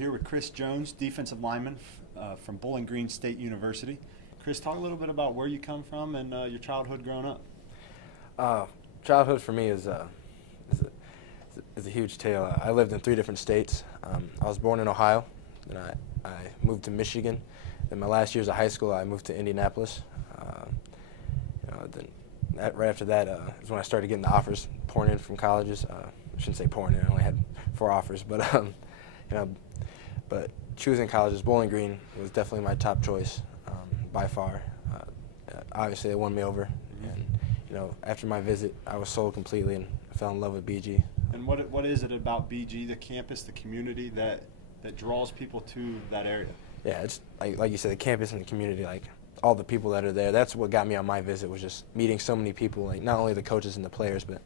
here with Chris Jones, defensive lineman from Bowling Green State University. Chris, talk a little bit about where you come from and your childhood growing up. Childhood for me is a huge tale. I lived in 3 different states. I was born in Ohio, then I moved to Michigan. Then my last years of high school, I moved to Indianapolis. Right after that is when I started getting the offers pouring in from colleges. I shouldn't say pouring in. I only had 4 offers, but but choosing colleges, Bowling Green was definitely my top choice by far. Obviously, they won me over, and after my visit, I was sold completely and fell in love with BG. And what is it about BG, the campus, the community that draws people to that area? Yeah, it's like you said, the campus and the community, like all the people that are there. That's what got me on my visit, was just meeting so many people, like not only the coaches and the players, but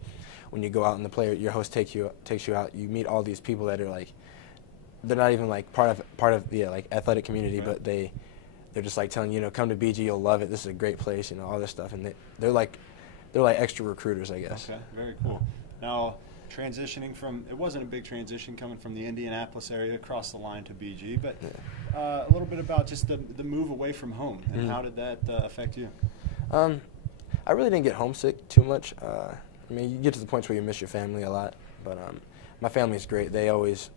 when you go out and your host takes you out, you meet all these people that are like, they're not even like part of the like athletic community, right. But they're just like telling you, come to BG, you'll love it. This is a great place, all this stuff, and they're like extra recruiters, I guess. Okay, very cool. Now, transitioning from, it wasn't a big transition coming from the Indianapolis area across the line to BG, but a little bit about just the move away from home, and how did that affect you? I really didn't get homesick too much. I mean, you get to the point where you miss your family a lot, but my family's great. They always,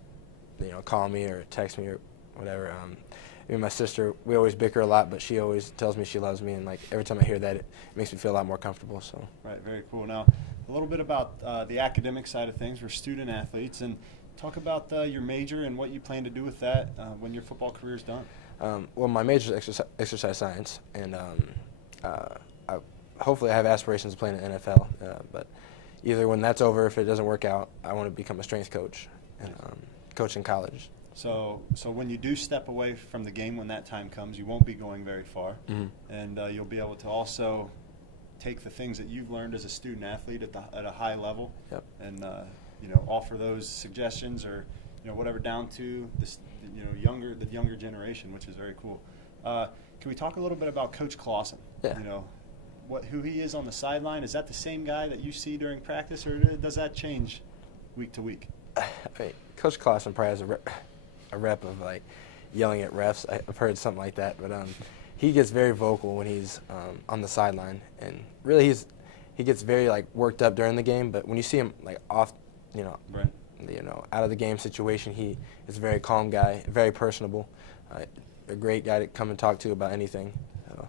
call me or text me or whatever. Me and my sister, we always bicker a lot, but she always tells me she loves me, and like every time I hear that, it makes me feel a lot more comfortable. So. Right, very cool. Now, a little bit about the academic side of things. We're student athletes, and talk about your major and what you plan to do with that when your football career is done. Well, my major is exercise science, and hopefully I have aspirations of playing in the NFL. But either when that's over, if it doesn't work out, I want to become a strength coach and coach in college. So when you do step away from the game, when that time comes, you won't be going very far, and you'll be able to also take the things that you've learned as a student athlete at a high level, and offer those suggestions or whatever down to this the younger generation, which is very cool. Can we talk a little bit about Coach Clausen? Yeah. Who he is on the sideline. Is that the same guy that you see during practice, or does that change week to week? I mean, Coach Clausen probably has a rep of like yelling at refs. I've heard something like that, but he gets very vocal when he's on the sideline, and really he gets very like worked up during the game. But when you see him like off, right. Out of the game situation, he is a very calm guy, very personable, a great guy to come and talk to about anything.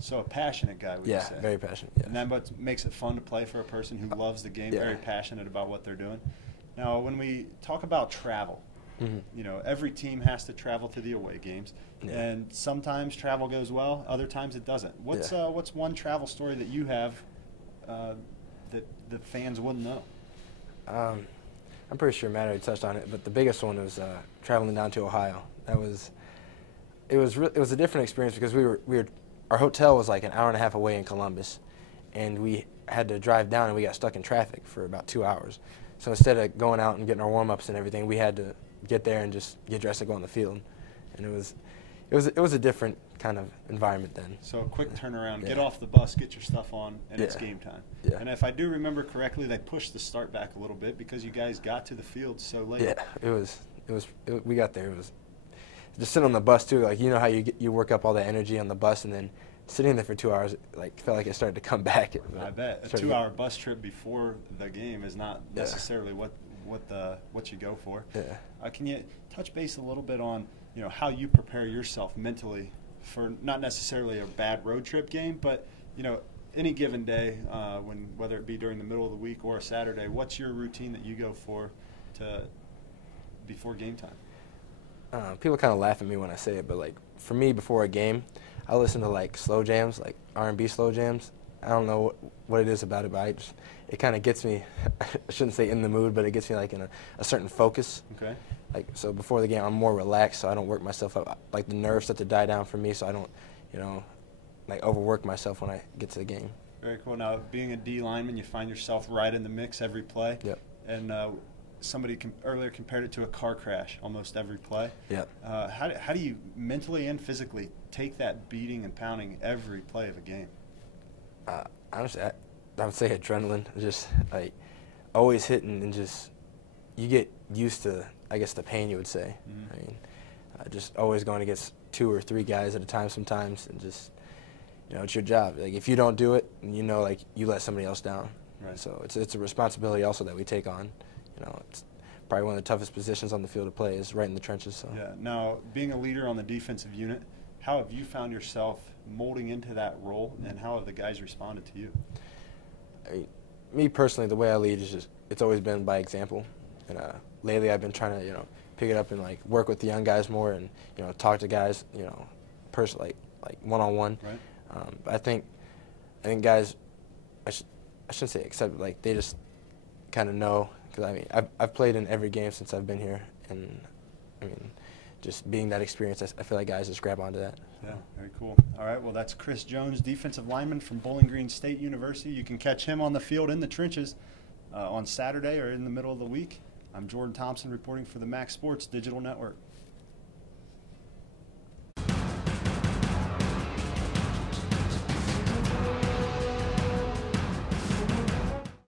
So a passionate guy, would you say? Yeah, very passionate. Yeah. And then what makes it fun to play for a person who loves the game, very passionate about what they're doing. Now, when we talk about travel, every team has to travel to the away games, and sometimes travel goes well, other times it doesn't. What's one travel story that you have that the fans wouldn't know? I'm pretty sure Matt already touched on it, but the biggest one was traveling down to Ohio. It was a different experience because our hotel was like an hour and a half away in Columbus, and we had to drive down, and we got stuck in traffic for about 2 hours. So instead of going out and getting our warm-ups and everything, we had to get there and just get dressed and go on the field. And it was a different kind of environment then. So a quick turnaround, get off the bus, get your stuff on, and it's game time. Yeah. And if I do remember correctly, they pushed the start back a little bit because you guys got to the field so late. Yeah, we got there. It was just sitting on the bus too. Like how you work up all that energy on the bus, and then sitting there for 2 hours, felt like it started to come back. I bet a 2-hour bus trip before the game is not necessarily what you go for. Yeah. Can you touch base a little bit on how you prepare yourself mentally for not necessarily a bad road trip game, but any given day, whether it be during the middle of the week or a Saturday, what's your routine that you go for before game time? People kind of laugh at me when I say it, but for me, before a game, I listen to slow jams, like R&B slow jams. I don't know what it is about it, but it kind of gets me. I shouldn't say in the mood, but it gets me in a certain focus. Okay. So before the game, I'm more relaxed, so I don't work myself up. The nerves start to die down for me, so I don't, overwork myself when I get to the game. Very cool. Now, being a D lineman, you find yourself right in the mix every play. Yep. And somebody earlier compared it to a car crash almost every play. Yep. How do you mentally and physically take that beating and pounding every play of a game? Honestly, I would say adrenaline. Just always hitting, and just you get used to, I guess, the pain, you would say. just always going against 2 or 3 guys at a time sometimes, and just, it's your job. Like, if you don't do it, like, you let somebody else down. Right. So it's a responsibility also that we take on. It's probably one of the toughest positions on the field to play is right in the trenches. So. Yeah. Now, being a leader on the defensive unit, how have you found yourself molding into that role, and how have the guys responded to you? Me personally, the way I lead is just, it's always been by example. And lately I've been trying to, pick it up and, like, work with the young guys more and, talk to guys, personally, like one-on-one. Right. But I think guys, I shouldn't say accept, like, they just kind of know. Because, I've played in every game since I've been here. And, just being that experience, I feel like guys just grab onto that. Yeah, very cool. All right, well, that's Chris Jones, defensive lineman from Bowling Green State University. You can catch him on the field in the trenches on Saturday or in the middle of the week. I'm Jordan Thompson reporting for the Max Sports Digital Network.